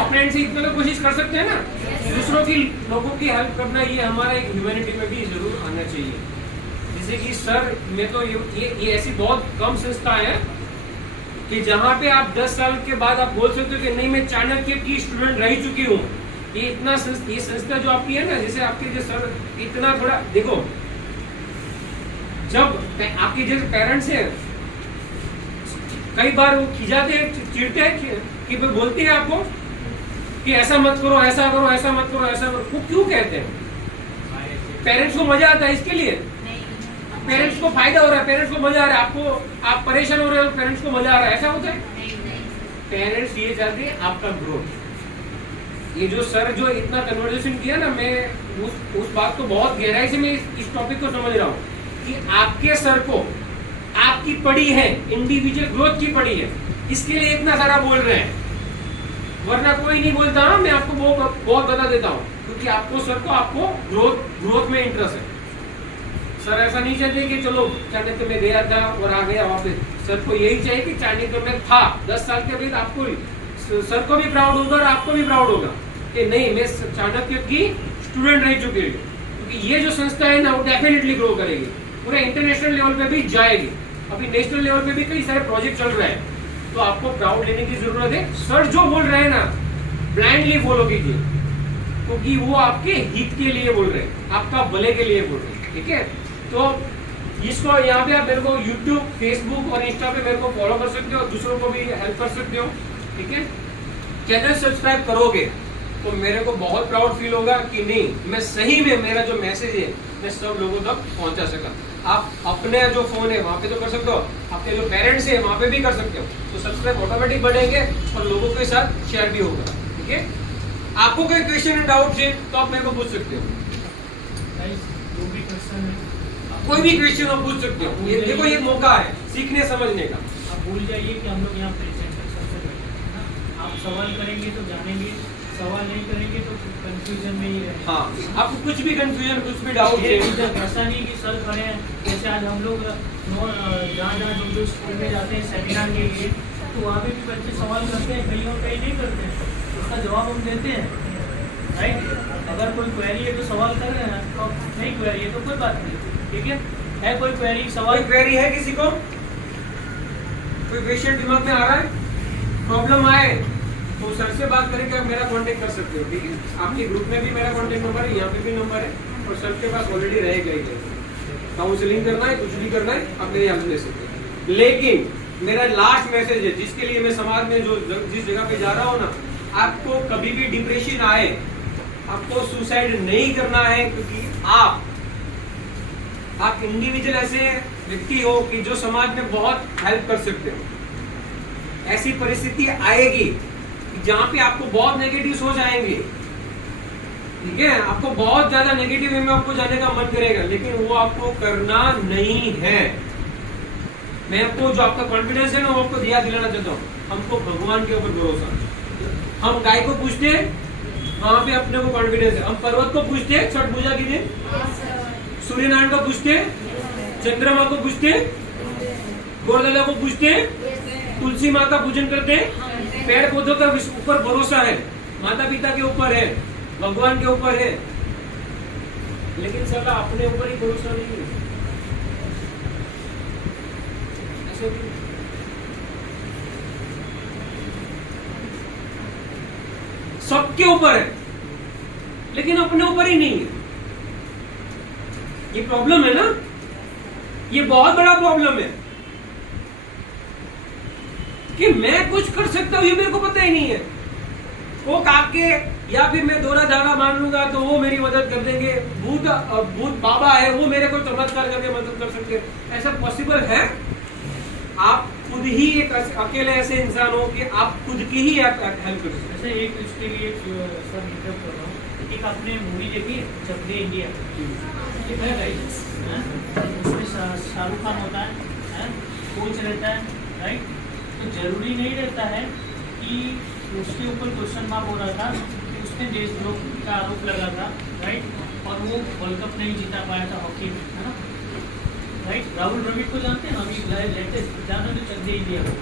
अपने एंड से इतना तो कोशिश कर सकते हैं ना, दूसरों की लोगों की हेल्प करना ये हमारा एक ह्यूमैनिटी में भी जरूर आना चाहिए। जैसे कि सर मैं तो ये ऐसी बहुत कम संस्थाएं हैं कि जहाँ पे आप 10 साल के बाद आप बोल सकते हो कि नहीं मैं चाणक्य की स्टूडेंट रह चुकी हूँ। ये संस्था जो आपकी है ना, जैसे आपके जो सर इतना थोड़ा देखो, जब आपके जैसे पेरेंट्स हैं कई बार वो खिजाते हैं, चिढ़ते हैं कि बोलते हैं आपको कि ऐसा मत करो, ऐसा करो, ऐसा मत करो, ऐसा करो। वो क्यों कहते हैं? पेरेंट्स को मजा आता है इसके लिए, पेरेंट्स को फायदा हो रहा है, पेरेंट्स को मजा आ रहा है, आपको आप परेशान हो रहे हो, पेरेंट्स को मजा आ रहा है, ऐसा होता है? पेरेंट्स ये चाहते हैं आपका ग्रोथ। ये जो सर जो इतना कन्वर्सेशन किया ना, मैं उस बात को बहुत गहराई से मैं इस टॉपिक को समझ रहा हूँ कि आपके सर को आपकी पड़ी है, इंडिविजुअल ग्रोथ की पड़ी है, इसके लिए इतना सारा बोल रहे हैं, वरना कोई नहीं बोलता। मैं आपको बहुत बता देता हूँ, क्योंकि आपको सर को आपको ग्रोथ में इंटरेस्ट है। सर ऐसा नहीं चाहते कि चलो चाणक्य में गया था और आ गया वापस। सर को यही चाहिए कि चाणक्य में था 10 साल के बाद, आपको सर को भी प्राउड होगा और आपको भी प्राउड होगा कि नहीं मैं चाणक्य की स्टूडेंट रह चुकी हूँ। क्योंकि ये जो संस्था है ना वो डेफिनेटली ग्रो करेगी, पूरे इंटरनेशनल लेवल पे भी जाएगी। अभी नेशनल लेवल पे भी कई सारे प्रोजेक्ट चल रहे हैं, तो आपको प्राउड लेने की जरूरत है। सर जो बोल रहे हैं ना ब्लाइंडली फॉलो कीजिए, क्योंकि वो आपके हित के लिए बोल रहे हैं, आपका भले के लिए बोल रहे हैं। ठीक है, तो इसको यहाँ पे आप मेरे को YouTube, Facebook और इंस्टा पे मेरे को फॉलो कर सकते हो, दूसरों को भी हेल्प कर सकते हो। ठीक है, चैनल सब्सक्राइब करोगे तो मेरे को बहुत प्राउड फील होगा कि नहीं मैं सही में मेरा जो मैसेज है मैं सब लोगों तक पहुंचा सका। आप अपने जो फोन है वहाँ पे तो कर सकते हो, आपके जो पेरेंट्स है वहाँ पे भी कर सकते हो, तो सब्सक्राइब ऑटोमेटिक बढ़ेंगे और लोगों के साथ शेयर भी होगा। ठीक है, आपको कोई क्वेश्चन एंड डाउट है तो आप मेरे को पूछ सकते हो, कोई भी क्वेश्चन आप पूछ सकते हो। ये देखो ये मौका है सीखने समझने का। आप भूल जाइए कि हम लोग यहाँ प्रेजेंट सबसे पहले आप सवाल करेंगे तो जानेंगे, सवाल नहीं करेंगे तो कंफ्यूजन में ही रहेंगे। हाँ, आपको कुछ भी कंफ्यूजन कुछ भी डाउट है, ऐसा नहीं कि सर खड़े हैं। जैसे आज हम लोग जहाँ हम लोग स्कूल में जाते हैं सेमिनार के लिए, तो वहाँ पे भी बच्चे सवाल करते हैं, कहीं और कहीं नहीं करते हैं, उसका जवाब हम देते हैं। राइट, अगर कोई क्वेरी है तो सवाल कर रहे हैं, तो नहीं क्वेरी है तो कोई बात नहीं। ठीक है कोई क्वेरी सवाल, कोई क्वेरी है किसी को, कोई क्वेश्चन दिमाग में आ रहा है, प्रॉब्लम आए तो सर से बात करके आप मेरा कांटेक्ट कर सकते हो। ठीक है, आपके ग्रुप में भी मेरा कांटेक्ट नंबर है, यहाँ पे भी नंबर है, और सर के पास ऑलरेडी रहेगा ही। काउंसलिंग करना है, कुछ भी करना है, आप मेरी हेल्प ले सकते हैं। लेकिन मेरा लास्ट मैसेज है जिसके लिए मैं समाज में जो जिस जगह पे जा रहा हूँ ना, आपको कभी भी डिप्रेशन आए आपको सुसाइड नहीं करना है, क्योंकि आप इंडिविजुअल ऐसे व्यक्ति हो कि जो समाज में बहुत हेल्प कर सकते हो। ऐसी परिस्थिति आएगी जहाँ पे आपको बहुत नेगेटिव सोच आएंगे, ठीक है, आपको बहुत ज्यादा नेगेटिव वे में आपको जाने का मन करेगा, लेकिन वो आपको करना नहीं है। मैं आपको जो आपका कॉन्फिडेंस है ना वो आपको दिलाना चाहता हूँ। हमको भगवान के ऊपर भरोसा। हम गाय को पूछते हैं वहां पे अपने को कॉन्फिडेंस है। हम पर्वत को पूछते हैं छठ पूजा के दिन, सूर्यनारायण को पूछते हैं, चंद्रमा को पूछते हैं, गोरदादा को पूछते हैं, तुलसी माँ का पूजन करते हैं। पेड़ पौधों का ऊपर भरोसा है, माता पिता के ऊपर है, भगवान के ऊपर है, लेकिन साला अपने ऊपर ही भरोसा नहीं है। सबके ऊपर है लेकिन अपने ऊपर ही नहीं है। ये प्रॉब्लम है ना, ये बहुत बड़ा प्रॉब्लम है कि मैं कुछ कर सकता हूं ये मेरे को पता ही नहीं है। वो काके या फिर मैं दोहरा धागा मान लूंगा तो वो मेरी मदद कर देंगे, भूत बाबा है वो मेरे को चमत्कार करके मदद कर सकते हैं। ऐसा पॉसिबल है? आप खुद ही एक अकेले ऐसे इंसान हो कि आप खुद की ही हेल्प कर सकते हैं। एक इसके लिए सर इंटरप्ट कर रहा हूँ, एक आपने मूवी देखी चक दे इंडिया, उसमें शाहरुख खान होता है, कोच रहता है, राइट। तो जरूरी नहीं रहता है कि उसके ऊपर क्वेश्चन मार्क हो रहा था कि उसने देशद्रोह का आरोप लगा था, राइट, और वो वर्ल्ड कप नहीं जीता पाया था हॉकी में, है ना, राइट। राहुल द्रविड़ को जानते हैं ना, अभी लेटेस्ट जाना जो चक दे इंडिया को,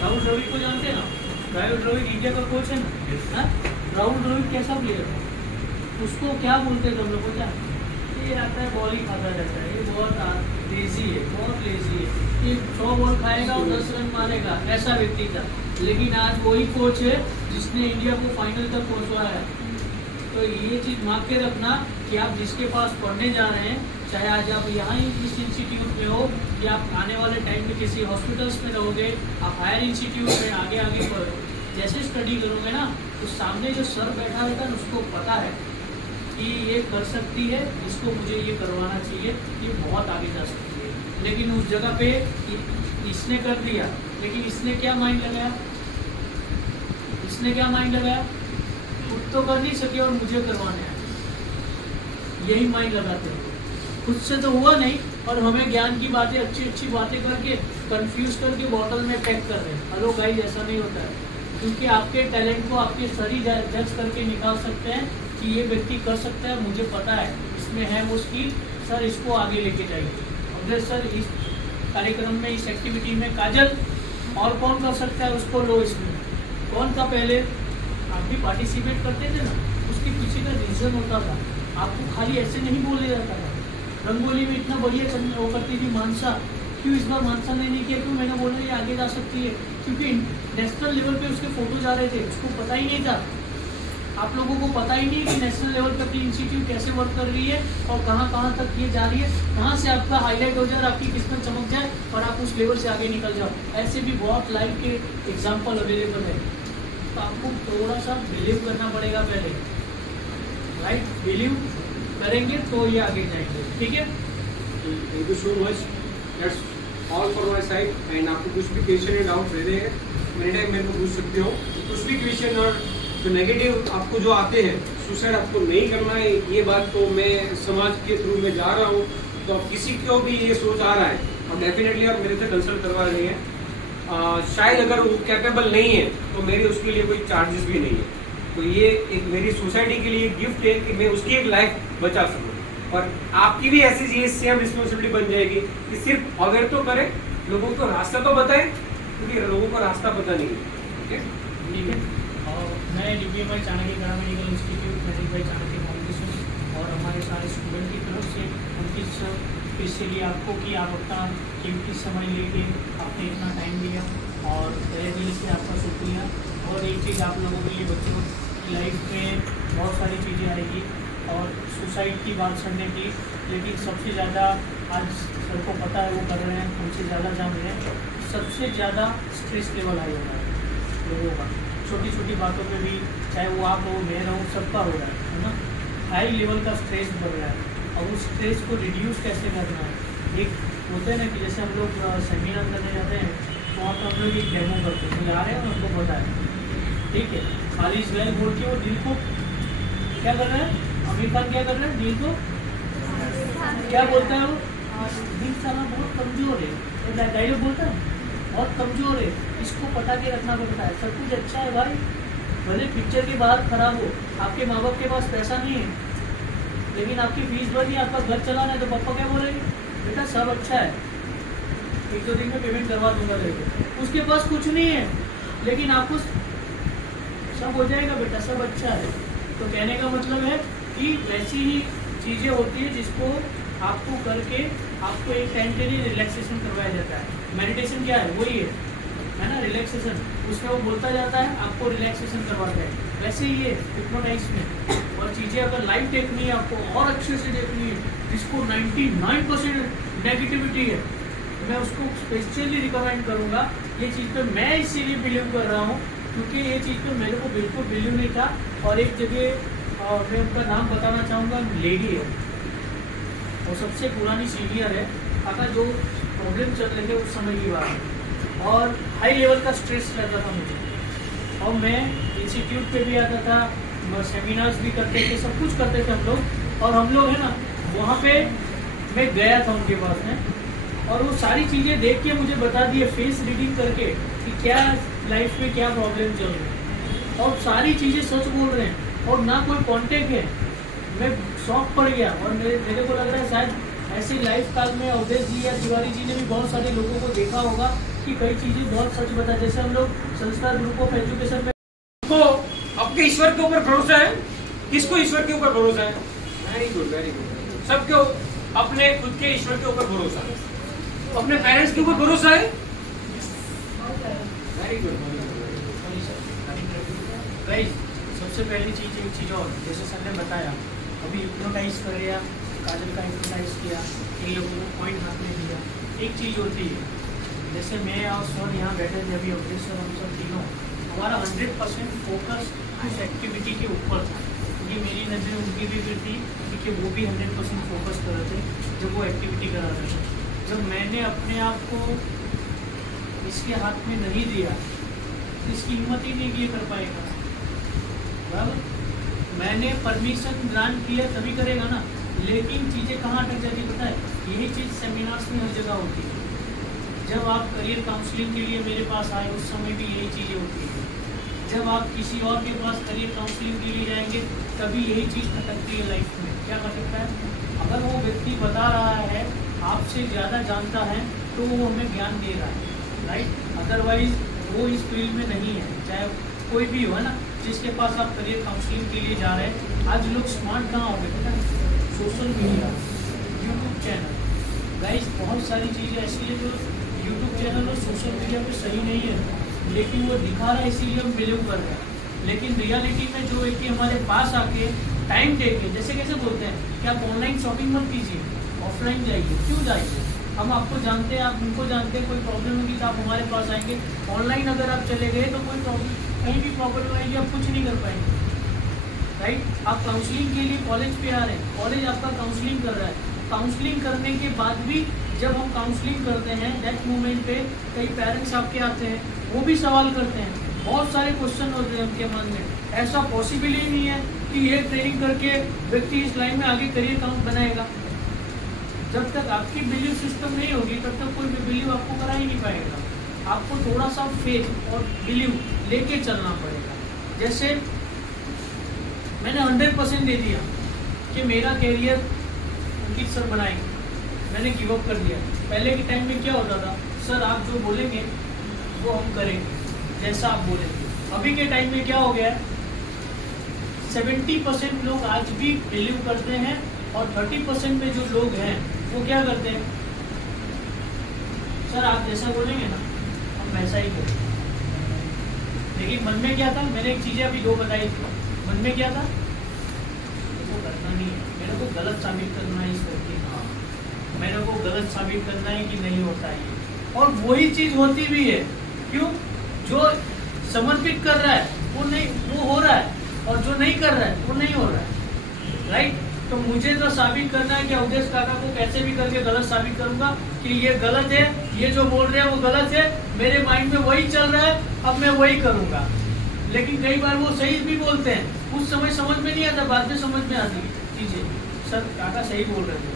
राहुल द्रविड़ को जानते हैं ना, राहुल द्रविड़ इंडिया का कोच है ना, राहुल द्रविड़ कैसा प्लेयर है, उसको क्या बोलते हैं तुम लोग को, क्या ये आता है बॉल ही खाता रहता है, ये बहुत लेजी है, बहुत लेजी है, ये 100 बॉल खाएगा और 10 रन मारेगा, ऐसा व्यक्ति था। लेकिन आज वही कोच है जिसने इंडिया को फाइनल तक पहुंचवाया। तो ये चीज़ मान के रखना कि आप जिसके पास पढ़ने जा रहे हैं, चाहे आज आप यहाँ ही इस इंस्टीट्यूट में हो या आप आने वाले टाइम में किसी हॉस्पिटल्स में रहोगे, आप हायर इंस्टीट्यूट में आगे आगे पढ़ो, जैसे स्टडी करोगे ना तो सामने जो सर बैठा रहता है ना उसको पता है कि ये कर सकती है, इसको मुझे ये करवाना चाहिए, ये बहुत आगे जा सकती है। लेकिन उस जगह पे इसने कर दिया, लेकिन इसने क्या माइंड लगाया, इसने क्या माइंड लगाया, खुद तो कर नहीं सके और मुझे करवाने आए, यही माइंड लगाते हैं। खुद से तो हुआ नहीं और हमें ज्ञान की बातें अच्छी अच्छी बातें करके कंफ्यूज करके बॉटल में पैक कर रहे हैं। हेलो गाइस, ऐसा नहीं होता है, क्योंकि आपके टैलेंट को आपके सर ही जज करके निकाल सकते हैं कि ये व्यक्ति कर सकता है, मुझे पता है इसमें है वो स्किल, सर इसको आगे लेके जाइए। अगर सर इस कार्यक्रम में, इस एक्टिविटी में काजल और कौन कर सकता है उसको लो, इसमें कौन था पहले, आप भी पार्टिसिपेट करते थे ना, उसके पीछे का रीज़न होता था, आपको खाली ऐसे नहीं बोले जाता था। रंगोली में इतना बढ़िया वो करती थी मानसा, क्यों इस बार मानसा ने नहीं किया, क्यों, मैंने बोला ये आगे जा सकती है, क्योंकि नेशनल लेवल पे उसके फोटोज आ रहे थे, उसको पता ही नहीं था। आप लोगों को पता ही नहीं कि नेशनल लेवल पर इंस्टीट्यूट कैसे वर्क कर रही है और कहाँ कहाँ तक ये जा रही है, कहाँ से आपका हाईलाइट हो जाए, आपकी किस्मत चमक जाए और आप उस लेवल से आगे निकल जाओ। ऐसे भी बहुत लाइव के एग्जाम्पल अवेलेबल है। तो आपको थोड़ा सा बिलीव करना पड़ेगा पहले, राइट, बिलीव करेंगे तो ये आगे जाएंगे। ठीक है, thank you so much, that's all for my side. And आपको कुछ भी क्वेश्चन या डाउट रह रहे हैं मेरे टाइम मेरे को पूछ सकते हो, कुछ भी क्वेश्चन और जो नेगेटिव आपको जो आते हैं, सुसाइड आपको नहीं करना है, ये बात तो मैं समाज के थ्रू में जा रहा हूँ, तो अब किसी को भी ये सोच आ रहा है और डेफिनेटली आप मेरे से कंसल्ट करवा रहे हैं। शायद अगर वो कैपेबल नहीं है तो मेरे उसके लिए कोई चार्जेस भी नहीं है, तो ये एक मेरी सोसाइटी के लिए गिफ्ट है कि मैं उसकी एक लाइफ बचा सकूँ। और आपकी भी ऐसी ये सेम रिस्पॉन्सिबिलिटी बन जाएगी कि सिर्फ अवेयर तो करें, लोगों को रास्ता तो बताएं, क्योंकि लोगों को रास्ता पता नहीं है। ठीक है, और मैं DPMI चाणक्य ग्राम मेडिकल इंस्टीट्यूट, मेडिकल भाई चाणक्य फाउंडेशन और हमारे सारे स्टूडेंट की तरफ से उनकी स्पेशली आपको कि आप अपना कीमती समय लेके आपने इतना टाइम दिया और तहे दिल से आपका शुक्रिया। और एक चीज़ आप लोगों के लिए, बच्चों की लाइफ में बहुत सारी चीज़ें आएगी और सुसाइड की बात करने की, लेकिन सबसे ज़्यादा आज सर को पता है, वो कर रहे हैं, हमसे ज़्यादा जान रहे हैं, सबसे ज़्यादा स्ट्रेस लेवल हाई हो रहा है लोगों का, छोटी छोटी बातों पे भी, चाहे वो आप हो, मैं रहूँ, सबका हो रहा है ना, हाई लेवल का स्ट्रेस बढ़ रहा है। और उस स्ट्रेस को रिड्यूस कैसे करना है, एक होता है ना कि जैसे हम लोग सेमिनार करने जाते हैं तो वहाँ पर हम लोग एक डेमो करते हैं, मुझे आ रहे हैं उनको पता है, ठीक है, खाली इस बोल के वो दिल को क्या कर रहा है, आमिर खान क्या कर रहा है, दिल को क्या बोलता है वो, दिल साला बहुत कमज़ोर है, डायलॉग बोलता है बहुत कमज़ोर है, इसको पता के रखना पड़ता है। सब कुछ अच्छा है भाई, भले पिक्चर के बाहर खराब हो, आपके माँ बाप के पास पैसा नहीं है, लेकिन आपकी फीस भरनी है, आपका घर चलाना है, तो पापा क्या बोलेंगे, बेटा सब अच्छा है, 1-2 दिन में पेमेंट करवा दूंगा तेरे को। उसके पास कुछ नहीं है, लेकिन आपको सब हो जाएगा बेटा, सब अच्छा है। तो कहने का मतलब है कि वैसी ही चीज़ें होती है जिसको आपको करके आपको एक टाइम के लिए रिलैक्सेशन करवाया जाता है। मेडिटेशन क्या है, वही है ना, रिलैक्सेशन, उसमें वो बोलता जाता है, आपको रिलैक्सेशन करवाता है। वैसे ही है हिप्नोटाइज में, और चीज़ें अगर लाइव देखनी है आपको और अच्छे से देखनी है, जिसको 99% नेगेटिविटी है, मैं उसको स्पेशली रिकमेंड करूँगा। ये चीज़ पे मैं इसीलिए बिलीव कर रहा हूँ क्योंकि ये चीज़ पे मेरे को बिल्कुल बिलीव नहीं था। और एक जगह मैं उनका नाम बताना चाहूँगा, लेडी है, और सबसे पुरानी सीनियर है, अगर जो प्रॉब्लम चल रहे थे उस समय की बात है, और हाई लेवल का स्ट्रेस रहता था मुझे, और मैं इंस्टीट्यूट पे भी आता था, सेमिनार्स भी करते थे, सब कुछ करते थे हम लोग। और हम लोग है ना, वहाँ पे मैं गया था उनके पास में, और वो सारी चीज़ें देख के मुझे बता दिए फेस रीडिंग करके कि क्या लाइफ में क्या प्रॉब्लम चल रही है, और सारी चीज़ें सच बोल रहे हैं और ना कोई कॉन्टेक्ट है। मैं शॉक पड़ गया, और मेरे को लग रहा है शायद ऐसे लाइफ काल में अवधेश जी या तिवारी जी ने भी बहुत सारे लोगों को देखा होगा कि कई चीजें बहुत सच बता, जैसे हम लोग संस्कार ग्रुप ऑफ एजुकेशन में तो आपके ईश्वर के ऊपर भरोसा है? किसको ईश्वर के ऊपर भरोसा है? Very good, very good. सबको अपने खुद के ईश्वर के ऊपर भरोसा है। अपने पेरेंट्स के ऊपर भरोसा है? Very good. सबसे पहली चीज एक चीज और, जैसे सर ने बताया अभी हिप्नोटाइज कर लिया, काजल का हिप्नोटाइज किया, इन लोगों को पॉइंट हाथ में दिया। एक चीज होती है, जैसे मैं और सर यहाँ बैठे थे अभी, ऑफिसर हम सब तीनों, हमारा 100% फोकस उस एक्टिविटी के ऊपर था, क्योंकि मेरी नज़र उनकी भी फिर थी क्योंकि वो भी 100% फोकस कर रहे थे जब वो एक्टिविटी करा रहे थे। जब मैंने अपने आप को इसके हाथ में नहीं दिया, इसकी हिम्मत ही नहीं कि ये कर पाएगा। मैंने परमिशन ग्रांट किया तभी करेगा ना, लेकिन चीज़ें कहाँ अटक जाती पता है? यही चीज़ सेमिनार्स में हर जगह होती है। जब आप करियर काउंसलिंग के लिए मेरे पास आए उस समय भी यही चीज़ें होती है। जब आप किसी और के पास करियर काउंसलिंग के लिए जाएंगे तभी यही चीज़ खटकती है लाइफ में। क्या खटकता है? अगर वो व्यक्ति बता रहा है, आपसे ज़्यादा जानता है, तो वो हमें ज्ञान दे रहा है, राइट। अदरवाइज वो इस फील्ड में नहीं है, चाहे कोई भी हो, है ना, जिसके पास आप करियर काउंसलिंग के लिए जा रहे हैं। आज लोग स्मार्ट कहाँ हो गए पता है? Social media, YouTube channel, guys बहुत सारी चीज़ें ऐसी है जो यूट्यूब चैनल और सोशल मीडिया पे सही नहीं है, लेकिन वो दिखा रहा है इसीलिए हम बिलीव कर रहे हैं। लेकिन रियलिटी में जो व्यक्ति हमारे पास आके टाइम दे के, जैसे कैसे बोलते हैं कि आप ऑनलाइन शॉपिंग मत कीजिए, ऑफलाइन जाइए। क्यों जाइए? हम आपको जानते हैं, आप उनको जानते हैं, कोई प्रॉब्लम होगी तो आप हमारे पास आएंगे। ऑनलाइन अगर आप चले गए तो कोई प्रॉब्लम, कहीं भी प्रॉब्लम आएगी, आप कुछ नहीं कर पाएंगे, राइट। आप काउंसलिंग के लिए कॉलेज पे आ रहे हैं, कॉलेज आपका काउंसलिंग कर रहा है। काउंसलिंग करने के बाद भी जब हम काउंसलिंग करते हैं दैट मोमेंट पे कई पेरेंट्स आपके आते हैं, वो भी सवाल करते हैं, बहुत सारे क्वेश्चन होते हैं उनके मन में। ऐसा पॉसिबल ही नहीं है कि ये ट्रेनिंग करके व्यक्ति इस लाइन में आगे करियर काउंट बनाएगा। जब तक आपकी बिलीव सिस्टम नहीं होगी तब तक कोई भी बिलीव आपको करा ही नहीं पाएगा। आपको थोड़ा सा फेथ और बिलीव लेके चलना पड़ेगा। जैसे मैंने 100% दे दिया कि मेरा कैरियर अंकित सर बनाएंगे, मैंने गिव अप कर दिया। पहले के टाइम में क्या होता था? सर आप जो बोलेंगे वो हम करेंगे, जैसा आप बोलेंगे। अभी के टाइम में क्या हो गया है? 70% लोग आज भी बिलीव करते हैं और 30% में जो लोग हैं वो क्या करते हैं? सर आप जैसा बोलेंगे ना हम वैसा ही करेंगे। लेकिन मन में क्या था? मैंने एक चीज़ें अभी 2 बताई थी। मन में क्या था? वो करना नहीं है, मेरे को गलत साबित करना है, इस करके मेरे को गलत साबित करना है कि नहीं होता है। और वही चीज़ होती भी है। क्यों? जो समर्पित कर रहा है वो नहीं, वो हो रहा है, और जो नहीं कर रहा है वो नहीं हो रहा है, राइट। तो मुझे तो साबित करना है कि अवधेश काका को कैसे भी करके गलत साबित करूंगा कि ये गलत है, ये जो बोल रहे हैं वो गलत है। मेरे माइंड में वही चल रहा है, अब मैं वही करूंगा। लेकिन कई बार वो सही भी बोलते हैं, उस समय समझ में नहीं आता, बाद में समझ में आती चीजें। सर काका सही बोल रहे थे,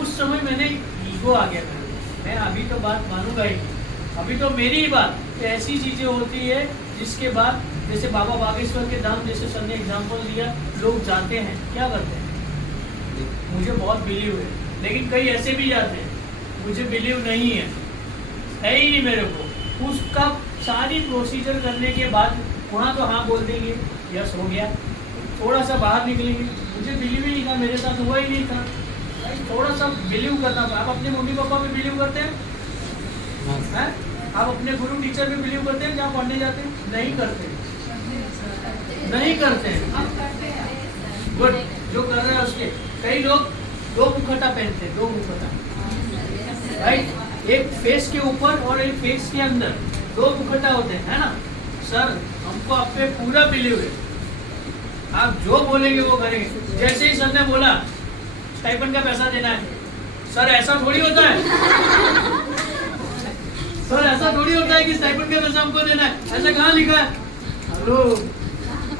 उस समय मैंने ईगो आ गया था, मैं अभी तो बात मानूंगा ही, अभी तो मेरी ही बात। ऐसी चीजें होती है जिसके बाद, जैसे बाबा बागेश्वर के धाम, जैसे सर ने एग्जाम्पल दिया, लोग जाते हैं, क्या करते हैं? मुझे बहुत बिलीव है, लेकिन कई ऐसे भी जाते हैं मुझे बिलीव नहीं है ही नहीं मेरे को। उसका सारी प्रोसीजर करने के बाद वहाँ तो हाँ बोल देंगे, यस हो गया, थोड़ा सा बाहर निकलेंगे, मुझे बिलीव ही नहीं था, मेरे साथ हुआ ही नहीं था। थोड़ा सा बिलीव करना। आप अपने मम्मी पापा पे बिलीव करते हैं? आप अपने गुरु टीचर पे बिलीव करते हैं जहाँ पढ़ने जाते हैं? नहीं करते, नहीं करते हैं। गुड, जो कर रहे हैं उसके। कई लोग 2 मुखौटा पहनते हैं, 2 मुखौटा, राइट। एक फेस के ऊपर और एक फेस के अंदर 2 मुखौटा होते हैं, है ना। सर हमको आप पे पूरा बिलीव है, आप जो बोलेंगे वो करेंगे। जैसे ही सर ने बोला स्टाइपेंड का पैसा देना है, सर ऐसा थोड़ी होता है, सर ऐसा थोड़ी होता है कि स्टाइपेंड का पैसा हमको देना है, ऐसा कहाँ लिखा है? हेलो,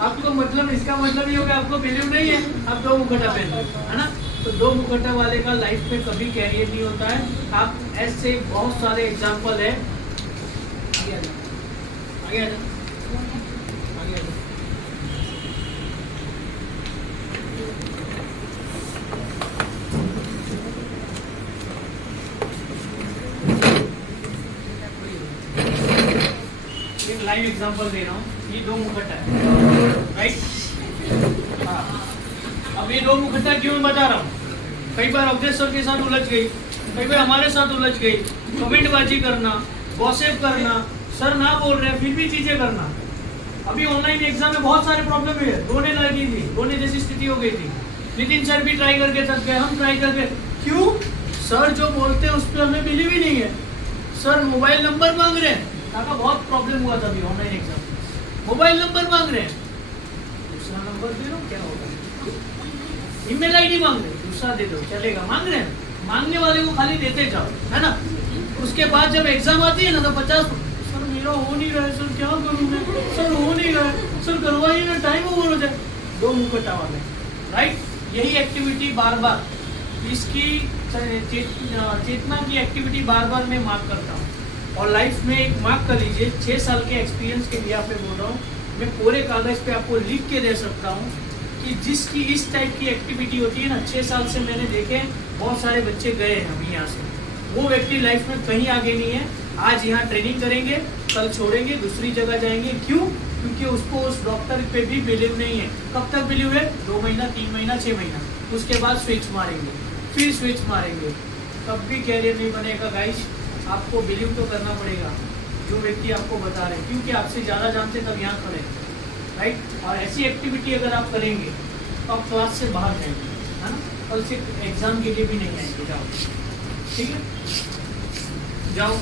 आपको मतलब, इसका मतलब ये हो गया आपको बिलीव नहीं है, आप 2 मुखौटा पहन, है ना। तो 2 मुखौटा वाले का लाइफ में कभी कैरियर नहीं होता है। आप ऐसे बहुत सारे एग्जाम्पल है। आगे आगे आगे लाइव एग्जांपल दे रहा हूँ। ये 2 मुखट्टा है, राइट? हाँ, अब ये 2 मुखट्टा क्यों बता रहा हूँ? कई बार अवधेश सर के साथ उलझ गई, कई बार हमारे साथ उलझ गई, कमेंटबाजी करना, गॉसिप करना, सर ना बोल रहे हैं फिर भी चीजें करना। अभी ऑनलाइन एग्जाम में बहुत सारे प्रॉब्लम हुए, रोने लगी थी, रोने जैसी स्थिति हो गई थी। नितिन सर भी ट्राई करके थक गए, हम ट्राई करके, क्यों? सर जो बोलते हैं उस पर हमें बिलीव ही नहीं है। सर मोबाइल नंबर मांग रहे हैं, काका बहुत प्रॉब्लम हुआ था अभी ऑनलाइन एग्जाम, मोबाइल नंबर मांग रहे हैं, दूसरा नंबर दे दो क्या होगा, ईमेल आईडी मांग रहे हैं, दूसरा दे दो चलेगा, मांग रहे हैं, मांगने वाले को खाली देते जाओ, है ना? उसके बाद जब एग्जाम आती है ना तो 50, सर मेरा हो नहीं रहा है, सर क्या करूँ मैं, सर हो नहीं रहा है, सर करवाइए ना, टाइम ओवर हो जाए। 2 मुखट्टा वाले, राइट? यही एक्टिविटी बार बार, इसकी चेतना की एक्टिविटी बार बार मैं मार्क करता हूँ। और लाइफ में एक मार्क कर लीजिए, 6 साल के एक्सपीरियंस के लिए आप बोल रहा हूँ, मैं पूरे कागज पे आपको लिख के दे सकता हूँ कि जिसकी इस टाइप की एक्टिविटी होती है ना, 6 साल से मैंने देखे बहुत सारे बच्चे गए हैं अभी यहाँ से, वो व्यक्ति लाइफ में कहीं आगे नहीं है। आज यहाँ ट्रेनिंग करेंगे, कल छोड़ेंगे, दूसरी जगह जाएंगे, क्यों? क्योंकि उसको उस डॉक्टर पे भी बिलीव नहीं है। कब तक बिलीव है? 2 महीना, 3 महीना, 6 महीना, उसके बाद स्विच मारेंगे, फिर स्विच मारेंगे, तब भी कैरियर नहीं बनेगा। गाइस, आपको बिलीव तो करना पड़ेगा जो व्यक्ति आपको बता रहे हैं, क्योंकि आपसे ज़्यादा जानते तब यहाँ खड़े, राइट? और ऐसी एक्टिविटी अगर आप करेंगे तो आप क्लास से बाहर जाएंगे, है ना? कल से एग्जाम के लिए भी नहीं आएंगे। जाओ, ठीक है, जाओ।